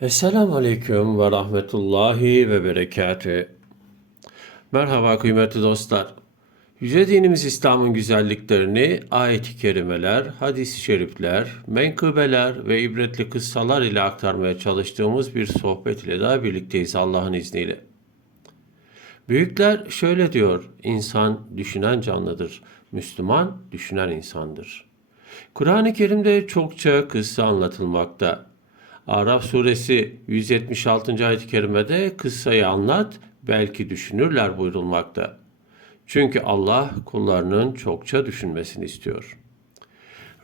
Esselamu Aleyküm ve Rahmetullahi ve Berekatü. Merhaba kıymetli dostlar. Yüce dinimiz İslam'ın güzelliklerini ayet-i kerimeler, hadis-i şerifler, menkıbeler ve ibretli kıssalar ile aktarmaya çalıştığımız bir sohbet ile daha birlikteyiz Allah'ın izniyle. Büyükler şöyle diyor, insan düşünen canlıdır, Müslüman düşünen insandır. Kur'an-ı Kerim'de çokça kıssa anlatılmakta. Araf suresi 176. ayet-i kerimede kıssayı anlat belki düşünürler buyurulmakta. Çünkü Allah kullarının çokça düşünmesini istiyor.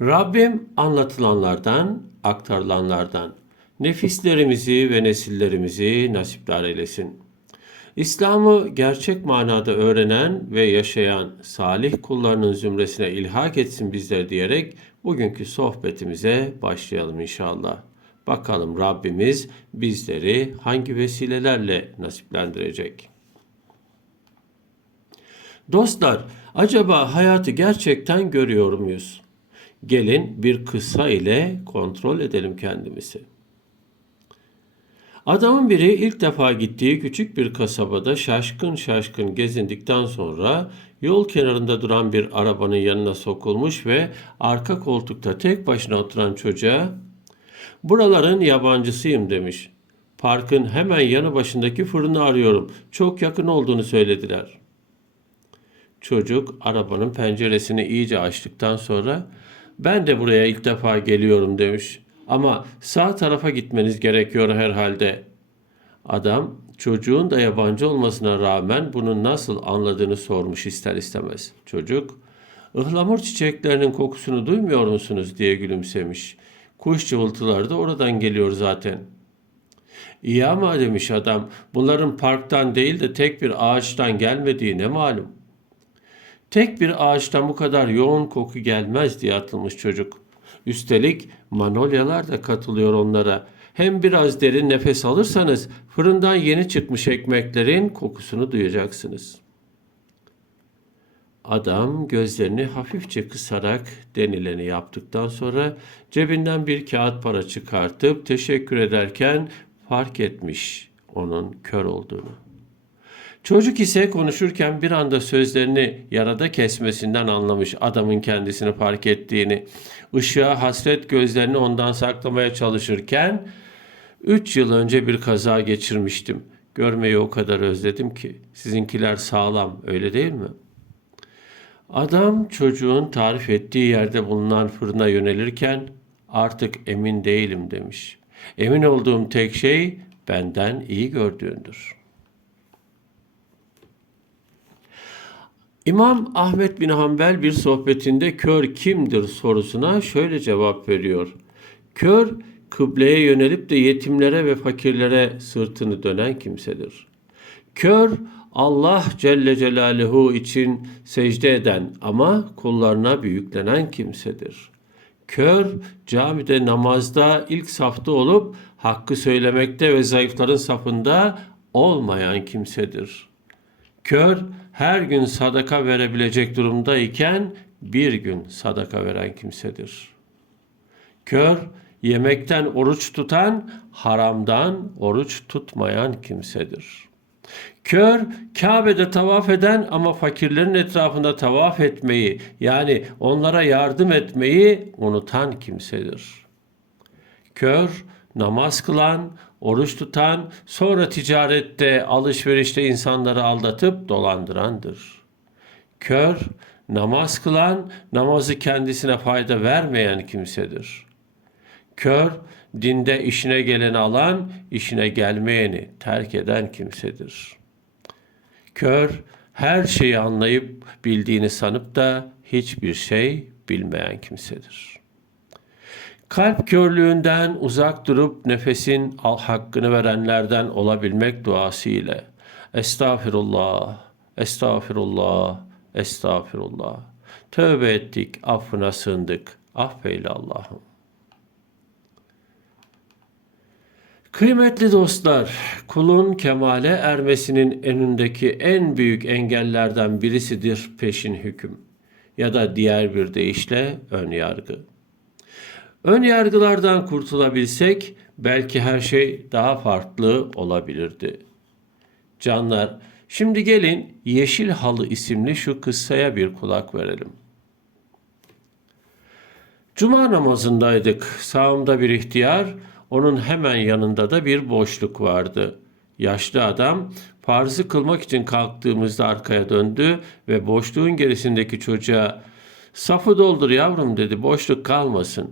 Rabbim anlatılanlardan, aktarılanlardan nefislerimizi ve nesillerimizi nasipdar eylesin. İslam'ı gerçek manada öğrenen ve yaşayan salih kullarının zümresine ilhak etsin bizler diyerek bugünkü sohbetimize başlayalım inşallah. Bakalım Rabbimiz bizleri hangi vesilelerle nasiplendirecek? Dostlar, acaba hayatı gerçekten görüyor muyuz? Gelin bir kısa ile kontrol edelim kendimizi. Adamın biri ilk defa gittiği küçük bir kasabada şaşkın şaşkın gezindikten sonra yol kenarında duran bir arabanın yanına sokulmuş ve arka koltukta tek başına oturan çocuğa Buraların yabancısıyım demiş. Parkın hemen yanı başındaki fırını arıyorum. Çok yakın olduğunu söylediler. Çocuk arabanın penceresini iyice açtıktan sonra ben de buraya ilk defa geliyorum demiş. Ama sağ tarafa gitmeniz gerekiyor herhalde. Adam çocuğun da yabancı olmasına rağmen bunu nasıl anladığını sormuş ister istemez. Çocuk, ıhlamur çiçeklerinin kokusunu duymuyor musunuz diye gülümsemiş. Kuş cıvıltıları da oradan geliyor zaten. İyi ama demiş adam, bunların parktan değil de tek bir ağaçtan gelmediği ne malum. Tek bir ağaçtan bu kadar yoğun koku gelmez diye atılmış çocuk. Üstelik manolyalar da katılıyor onlara. Hem biraz derin nefes alırsanız fırından yeni çıkmış ekmeklerin kokusunu duyacaksınız.'' Adam gözlerini hafifçe kısarak denileni yaptıktan sonra cebinden bir kağıt para çıkartıp teşekkür ederken fark etmiş onun kör olduğunu. Çocuk ise konuşurken bir anda sözlerini yarada kesmesinden anlamış adamın kendisini fark ettiğini. Işığa hasret gözlerini ondan saklamaya çalışırken üç yıl önce bir kaza geçirmiştim. Görmeyi o kadar özledim ki. Sizinkiler sağlam öyle değil mi?'' Adam çocuğun tarif ettiği yerde bulunan fırına yönelirken artık emin değilim demiş. Emin olduğum tek şey benden iyi gördüğündür. İmam Ahmet bin Hanbel bir sohbetinde kör kimdir sorusuna şöyle cevap veriyor. Kör kıbleye yönelip de yetimlere ve fakirlere sırtını dönen kimsedir. Kör Allah Celle Celaluhu için secde eden ama kullarına büyüklenen kimsedir. Kör camide namazda ilk safta olup hakkı söylemekte ve zayıfların safında olmayan kimsedir. Kör her gün sadaka verebilecek durumdayken bir gün sadaka veren kimsedir. Kör yemekten oruç tutan, haramdan oruç tutmayan kimsedir.'' Kör Kabe'de tavaf eden ama fakirlerin etrafında tavaf etmeyi yani onlara yardım etmeyi unutan kimsedir. Kör namaz kılan, oruç tutan, sonra ticarette, alışverişte insanları aldatıp dolandırandır. Kör namaz kılan, namazı kendisine fayda vermeyen kimsedir. Kör dinde işine geleni alan, işine gelmeyeni terk eden kimsedir.'' Kör her şeyi anlayıp bildiğini sanıp da hiçbir şey bilmeyen kimsedir. Kalp körlüğünden uzak durup nefesin al hakkını verenlerden olabilmek duası ile Estağfirullah, estağfirullah, estağfirullah. Tövbe ettik, affına sığındık. Affeyle Allah'ım. Kıymetli dostlar, kulun kemale ermesinin önündeki en büyük engellerden birisidir peşin hüküm ya da diğer bir deyişle ön yargı. Ön yargılardan kurtulabilsek belki her şey daha farklı olabilirdi. Canlar, şimdi gelin Yeşil Halı isimli şu kıssaya bir kulak verelim. Cuma namazındaydık. Sağımda bir ihtiyar, onun hemen yanında da bir boşluk vardı. Yaşlı adam farzı kılmak için kalktığımızda arkaya döndü ve boşluğun gerisindeki çocuğa "Safı doldur yavrum." dedi. "Boşluk kalmasın."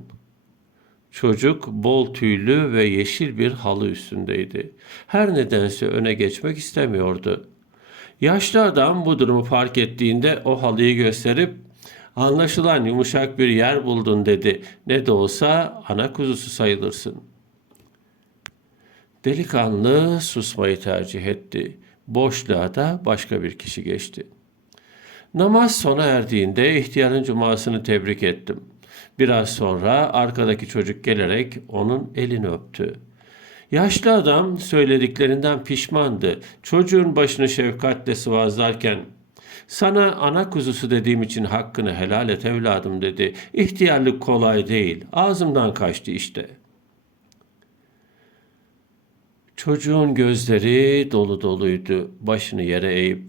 Çocuk bol tüylü ve yeşil bir halı üstündeydi. Her nedense öne geçmek istemiyordu. Yaşlı adam bu durumu fark ettiğinde o halıyı gösterip anlaşılan yumuşak bir yer buldun dedi. Ne de olsa ana kuzusu sayılırsın. Delikanlı susmayı tercih etti. Boşluğa da başka bir kişi geçti. Namaz sona erdiğinde ihtiyarın cumasını tebrik ettim. Biraz sonra arkadaki çocuk gelerek onun elini öptü. Yaşlı adam söylediklerinden pişmandı. Çocuğun başını şefkatle sıvazlarken sana ana kuzusu dediğim için hakkını helal et evladım dedi. İhtiyarlık kolay değil. Ağzımdan kaçtı işte. Çocuğun gözleri dolu doluydu. Başını yere eğip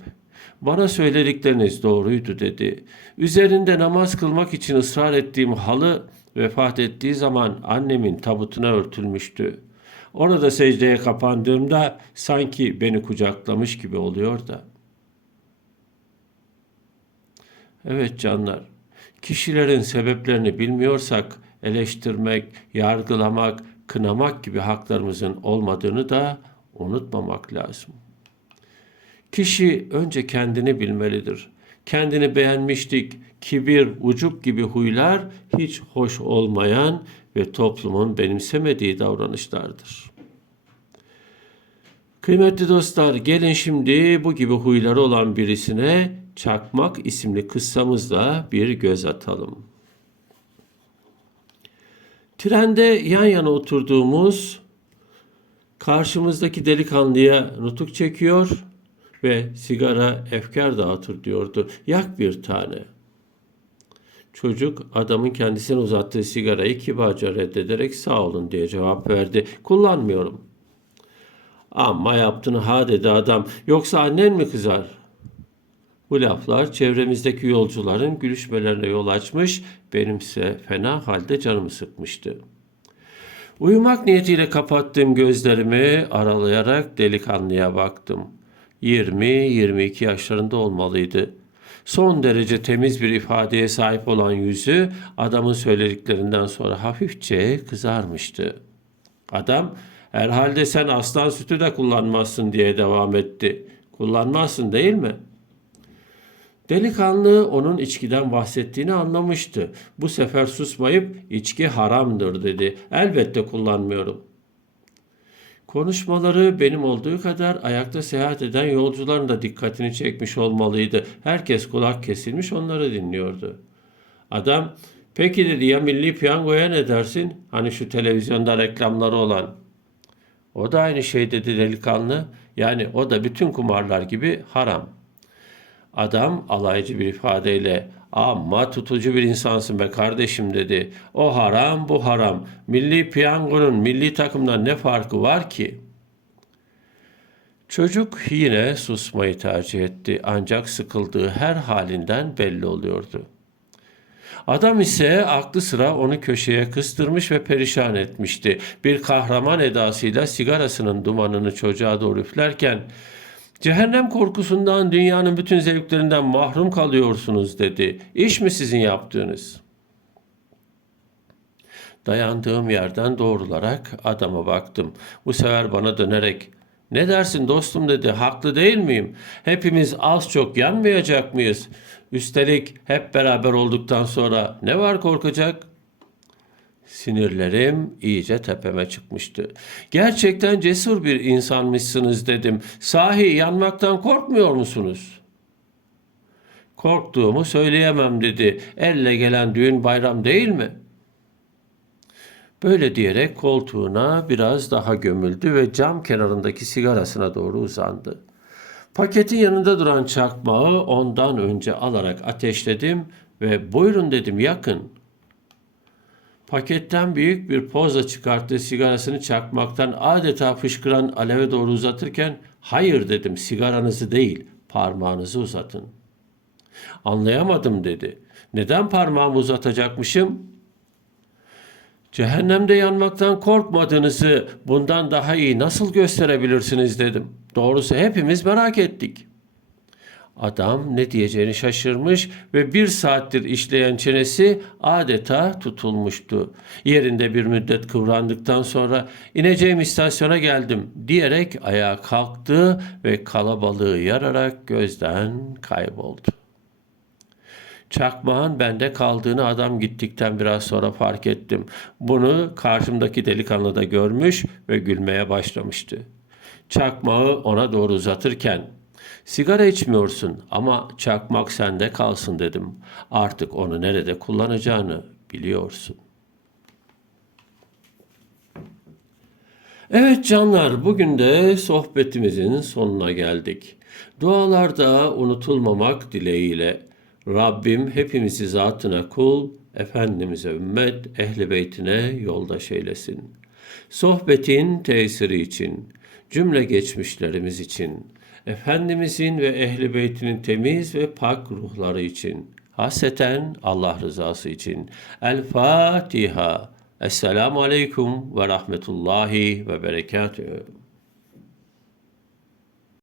bana söyledikleriniz doğruydu dedi. Üzerinde namaz kılmak için ısrar ettiğim halı vefat ettiği zaman annemin tabutuna örtülmüştü. Orada secdeye kapandığımda sanki beni kucaklamış gibi oluyor da. Evet canlar, kişilerin sebeplerini bilmiyorsak eleştirmek, yargılamak, kınamak gibi haklarımızın olmadığını da unutmamak lazım. Kişi önce kendini bilmelidir. Kendini beğenmişlik, kibir, ucup gibi huylar hiç hoş olmayan ve toplumun benimsemediği davranışlardır. Kıymetli dostlar, gelin şimdi bu gibi huyları olan birisine Çakmak isimli kıssamızla bir göz atalım. Trende yan yana oturduğumuz karşımızdaki delikanlıya nutuk çekiyor ve sigara efkar dağıtır diyordu. Yak bir tane. Çocuk adamın kendisine uzattığı sigarayı kibarca reddederek sağ olun diye cevap verdi. Kullanmıyorum. Amma yaptığını ha dedi adam. Yoksa annen mi kızar? Bu laflar çevremizdeki yolcuların gülüşmelerine yol açmış, benimse fena halde canımı sıkmıştı. Uyumak niyetiyle kapattığım gözlerimi aralayarak delikanlıya baktım. 20-22 yaşlarında olmalıydı. Son derece temiz bir ifadeye sahip olan yüzü adamın söylediklerinden sonra hafifçe kızarmıştı. Adam herhalde sen aslan sütü de kullanmazsın diye devam etti. Kullanmazsın değil mi?'' Delikanlı onun içkiden bahsettiğini anlamıştı. Bu sefer susmayıp içki haramdır dedi. Elbette kullanmıyorum. Konuşmaları benim olduğu kadar ayakta seyahat eden yolcuların da dikkatini çekmiş olmalıydı. Herkes kulak kesilmiş onları dinliyordu. Adam peki dedi ya milli piyangoya ne dersin? Hani şu televizyonda reklamları olan. O da aynı şey dedi delikanlı. Yani o da bütün kumarlar gibi haram.'' Adam alaycı bir ifadeyle amma tutucu bir insansın be kardeşim dedi. O haram bu haram. Milli piyangonun milli takımdan ne farkı var ki? Çocuk yine susmayı tercih etti ancak sıkıldığı her halinden belli oluyordu. Adam ise aklı sıra onu köşeye kıstırmış ve perişan etmişti. Bir kahraman edasıyla sigarasının dumanını çocuğa doğru üflerken Cehennem korkusundan dünyanın bütün zevklerinden mahrum kalıyorsunuz dedi. İş mi sizin yaptığınız? Dayandığım yerden doğrularak adama baktım. Bu sefer bana dönerek ne dersin dostum dedi. Haklı değil miyim? Hepimiz az çok yanmayacak mıyız? Üstelik hep beraber olduktan sonra ne var korkacak? Sinirlerim iyice tepeme çıkmıştı. Gerçekten cesur bir insanmışsınız dedim. Sahi yanmaktan korkmuyor musunuz? Korktuğumu söyleyemem dedi. Elle gelen düğün bayram değil mi? Böyle diyerek koltuğuna biraz daha gömüldü ve cam kenarındaki sigarasına doğru uzandı. Paketin yanında duran çakmağı ondan önce alarak ateşledim ve buyurun dedim yakın. Paketten büyük bir pozla çıkarttığı sigarasını çakmaktan adeta fışkıran aleve doğru uzatırken hayır dedim sigaranızı değil parmağınızı uzatın. Anlayamadım dedi. Neden parmağımı uzatacakmışım? Cehennemde yanmaktan korkmadığınızı bundan daha iyi nasıl gösterebilirsiniz dedim. Doğrusu hepimiz merak ettik. Adam ne diyeceğini şaşırmış ve bir saattir işleyen çenesi adeta tutulmuştu. Yerinde bir müddet kıvrandıktan sonra ineceğim istasyona geldim diyerek ayağa kalktı ve kalabalığı yararak gözden kayboldu. Çakmağın bende kaldığını adam gittikten biraz sonra fark ettim. Bunu karşımdaki delikanlı da görmüş ve gülmeye başlamıştı. Çakmağı ona doğru uzatırken sigara içmiyorsun ama çakmak sende kalsın dedim. Artık onu nerede kullanacağını biliyorsun. Evet canlar, bugün de sohbetimizin sonuna geldik. Dualarda unutulmamak dileğiyle Rabbim hepimizi zatına kul, Efendimiz'e ümmet, ehli beytine yoldaş eylesin. Sohbetin tesiri için, cümle geçmişlerimiz için, Efendimizin ve ehli beytinin temiz ve pak ruhları için, haseten Allah rızası için. El Fatiha. Esselamu Aleyküm ve Rahmetullahi ve Berekatühü.